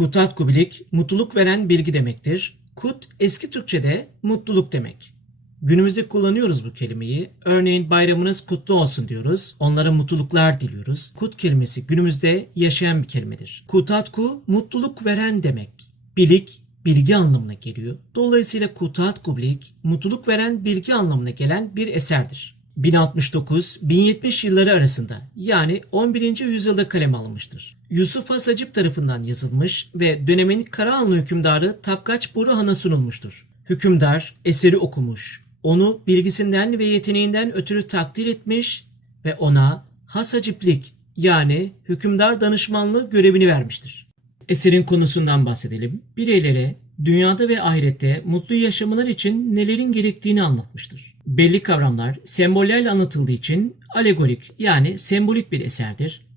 Kutat kubilik mutluluk veren bilgi demektir. Kut eski Türkçe'de mutluluk demek. Günümüzde kullanıyoruz bu kelimeyi. Örneğin bayramınız kutlu olsun diyoruz. Onlara mutluluklar diliyoruz. Kut kelimesi günümüzde yaşayan bir kelimedir. Kutatku mutluluk veren demek. Bilik, bilgi anlamına geliyor. Dolayısıyla kutat kublik mutluluk veren bilgi anlamına gelen bir eserdir. 1069-1070 yılları arasında yani 11. yüzyılda kaleme alınmıştır. Yusuf Has Hacip tarafından yazılmış ve dönemin Karahanlı hükümdarı Tapkaç Burhan'a sunulmuştur. Hükümdar eseri okumuş, onu bilgisinden ve yeteneğinden ötürü takdir etmiş ve ona has haciplik yani hükümdar danışmanlığı görevini vermiştir. Eserin konusundan bahsedelim. Bireylere dünyada ve ahirette mutlu yaşamalar için nelerin gerektiğini anlatmıştır. Belli kavramlar sembollerle anlatıldığı için alegorik yani sembolik bir eserdir.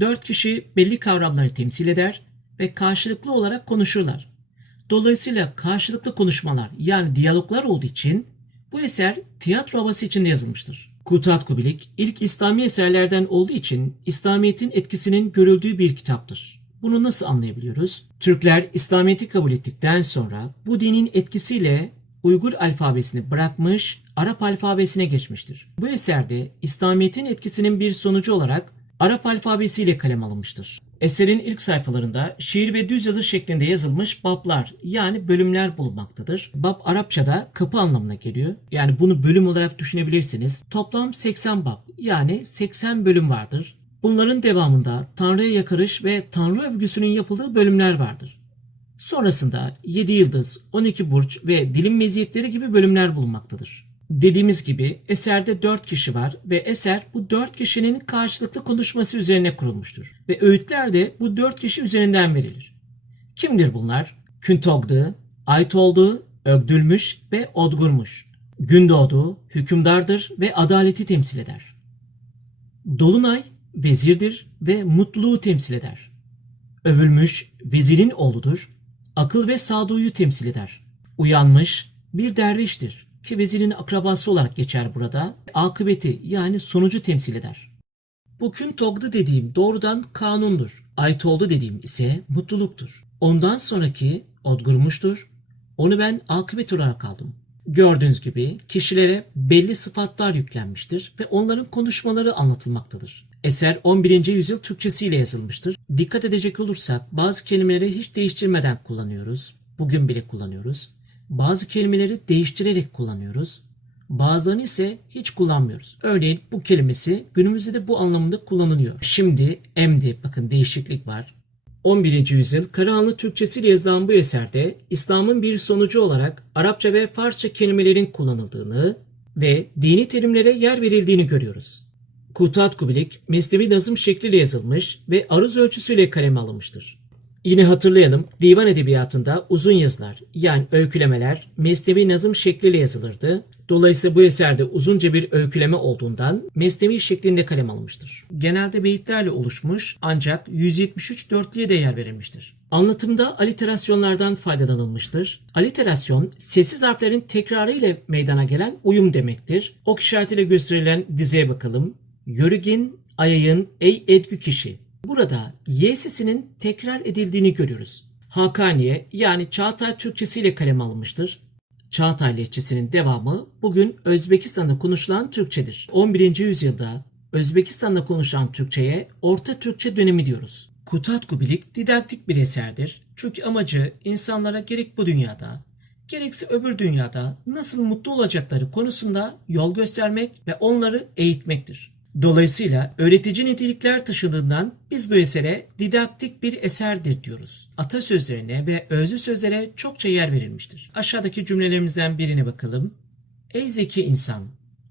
Dört kişi belli kavramları temsil eder ve karşılıklı olarak konuşurlar. Dolayısıyla karşılıklı konuşmalar yani diyaloglar olduğu için bu eser tiyatro havası içinde yazılmıştır. Kutat Kubilik ilk İslami eserlerden olduğu için İslamiyet'in etkisinin görüldüğü bir kitaptır. Bunu nasıl anlayabiliyoruz? Türkler İslamiyet'i kabul ettikten sonra bu dinin etkisiyle Uygur alfabesini bırakmış, Arap alfabesine geçmiştir. Bu eserde İslamiyet'in etkisinin bir sonucu olarak Arap alfabesiyle kalem alınmıştır. Eserin ilk sayfalarında şiir ve düz yazı şeklinde yazılmış bablar yani bölümler bulunmaktadır. Bab Arapçada kapı anlamına geliyor. Yani bunu bölüm olarak düşünebilirsiniz. Toplam 80 bab yani 80 bölüm vardır. Bunların devamında Tanrı'ya yakarış ve Tanrı övgüsünün yapıldığı bölümler vardır. Sonrasında 7 yıldız, 12 burç ve dilim meziyetleri gibi bölümler bulunmaktadır. Dediğimiz gibi eserde 4 kişi var ve eser bu 4 kişinin karşılıklı konuşması üzerine kurulmuştur. Ve öğütler de bu 4 kişi üzerinden verilir. Kimdir bunlar? Küntogdu, Aytoldu, Ögdülmüş ve Odgurmuş. Gündoğdu hükümdardır ve adaleti temsil eder. Dolunay vezirdir ve mutluluğu temsil eder. Övülmüş vezirin oğludur, akıl ve sağduyu temsil eder. Uyanmış bir derviştir ki vezirin akrabası olarak geçer burada. Akıbeti yani sonucu temsil eder. Bu kün togdu dediğim doğrudan kanundur. Ait oldu dediğim ise mutluluktur. Ondan sonraki odgurmuştur. Onu ben akıbet olarak aldım. Gördüğünüz gibi kişilere belli sıfatlar yüklenmiştir ve onların konuşmaları anlatılmaktadır. Eser 11. yüzyıl Türkçesiyle yazılmıştır. Dikkat edecek olursak bazı kelimeleri hiç değiştirmeden kullanıyoruz. Bugün bile kullanıyoruz. Bazı kelimeleri değiştirerek kullanıyoruz. Bazılarını ise hiç kullanmıyoruz. Örneğin bu kelimesi günümüzde de bu anlamında kullanılıyor. Şimdi emdi bakın değişiklik var. 11. yüzyıl Karahanlı Türkçesiyle yazılan bu eserde İslam'ın bir sonucu olarak Arapça ve Farsça kelimelerin kullanıldığını ve dini terimlere yer verildiğini görüyoruz. Kutat Kubilik mesnevi nazım şekliyle yazılmış ve aruz ölçüsüyle kaleme alınmıştır. Yine hatırlayalım divan edebiyatında uzun yazılar yani öykülemeler mesnevi nazım şekliyle yazılırdı. Dolayısıyla bu eserde uzunca bir öyküleme olduğundan mesnevi şeklinde kalem alınmıştır. Genelde beyitlerle oluşmuş ancak 173 dörtlüye de yer verilmiştir. Anlatımda aliterasyonlardan faydalanılmıştır. Aliterasyon sessiz harflerin tekrarı ile meydana gelen uyum demektir. Ok işaretiyle gösterilen dizeye bakalım. Yörügin, ayayın, ey edgü kişi. Burada Y sesinin tekrar edildiğini görüyoruz. Hakaniye yani Çağatay Türkçesiyle kaleme alınmıştır. Çağatay lehçesinin devamı bugün Özbekistan'da konuşulan Türkçedir. 11. yüzyılda Özbekistan'da konuşulan Türkçeye Orta Türkçe dönemi diyoruz. Kutat Kubilik didaktik bir eserdir. Çünkü amacı insanlara gerek bu dünyada gerekse öbür dünyada nasıl mutlu olacakları konusunda yol göstermek ve onları eğitmektir. Dolayısıyla öğretici nitelikler taşıdığından biz bu esere didaktik bir eserdir diyoruz. Atasözlerine ve özlü sözlere çokça yer verilmiştir. Aşağıdaki cümlelerimizden birine bakalım. Ey zeki insan!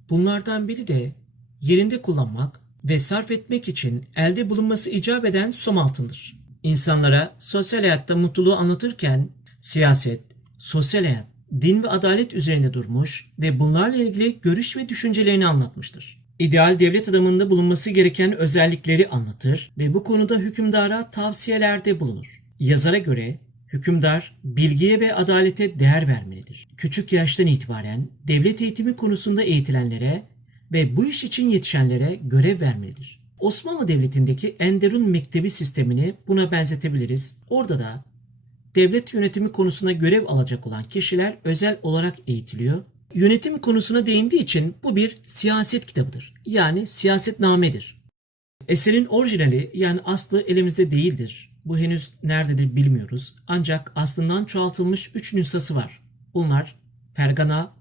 Bunlardan biri de yerinde kullanmak ve sarf etmek için elde bulunması icap eden som altındır. İnsanlara sosyal hayatta mutluluğu anlatırken siyaset, sosyal hayat, din ve adalet üzerinde durmuş ve bunlarla ilgili görüş ve düşüncelerini anlatmıştır ideal devlet adamında bulunması gereken özellikleri anlatır ve bu konuda hükümdara tavsiyelerde bulunur. Yazara göre hükümdar bilgiye ve adalete değer vermelidir. Küçük yaştan itibaren devlet eğitimi konusunda eğitilenlere ve bu iş için yetişenlere görev vermelidir. Osmanlı Devleti'ndeki Enderun Mektebi sistemini buna benzetebiliriz. Orada da devlet yönetimi konusunda görev alacak olan kişiler özel olarak eğitiliyor. Yönetim konusuna değindiği için bu bir siyaset kitabıdır. Yani siyasetnamedir. Eserin orijinali yani aslı elimizde değildir. Bu henüz nerededir bilmiyoruz. Ancak aslından çoğaltılmış 3 nüshası var. Bunlar Fergana,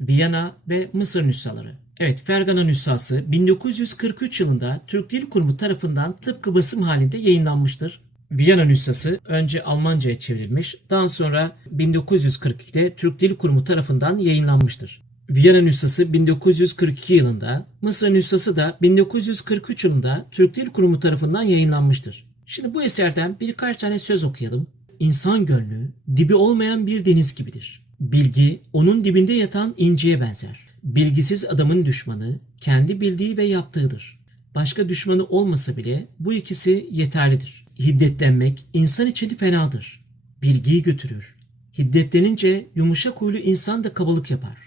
Viyana ve Mısır nüshaları. Evet Fergana nüshası 1943 yılında Türk Dil Kurumu tarafından tıpkı basım halinde yayınlanmıştır. Viyana nüshası önce Almanca'ya çevrilmiş, daha sonra 1942'de Türk Dil Kurumu tarafından yayınlanmıştır. Viyana nüshası 1942 yılında, Mısır nüshası da 1943 yılında Türk Dil Kurumu tarafından yayınlanmıştır. Şimdi bu eserden birkaç tane söz okuyalım. İnsan gönlü dibi olmayan bir deniz gibidir. Bilgi onun dibinde yatan inciye benzer. Bilgisiz adamın düşmanı kendi bildiği ve yaptığıdır. Başka düşmanı olmasa bile bu ikisi yeterlidir. Hiddetlenmek insan için fenadır. Bilgiyi götürür. Hiddetlenince yumuşak huylu insan da kabalık yapar.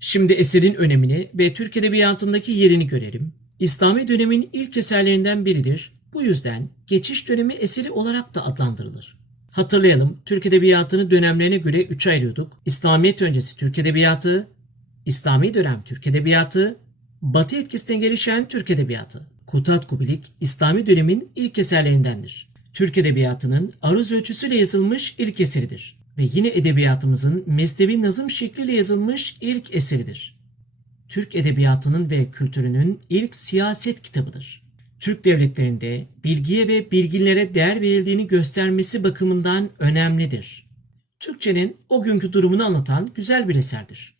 Şimdi eserin önemini ve Türk Edebiyatı'ndaki yerini görelim. İslami dönemin ilk eserlerinden biridir. Bu yüzden geçiş dönemi eseri olarak da adlandırılır. Hatırlayalım, Türk Edebiyatı'nı dönemlerine göre üçe ayırıyorduk. İslamiyet öncesi Türk Edebiyatı, İslami dönem Türk Edebiyatı, Batı etkisinden gelişen Türk Edebiyatı. Kutat Kubilik, İslami dönemin ilk eserlerindendir. Türk Edebiyatı'nın aruz ölçüsüyle yazılmış ilk eseridir. Ve yine edebiyatımızın mesnevi nazım şekliyle yazılmış ilk eseridir. Türk edebiyatının ve kültürünün ilk siyaset kitabıdır. Türk devletlerinde bilgiye ve bilgilere değer verildiğini göstermesi bakımından önemlidir. Türkçenin o günkü durumunu anlatan güzel bir eserdir.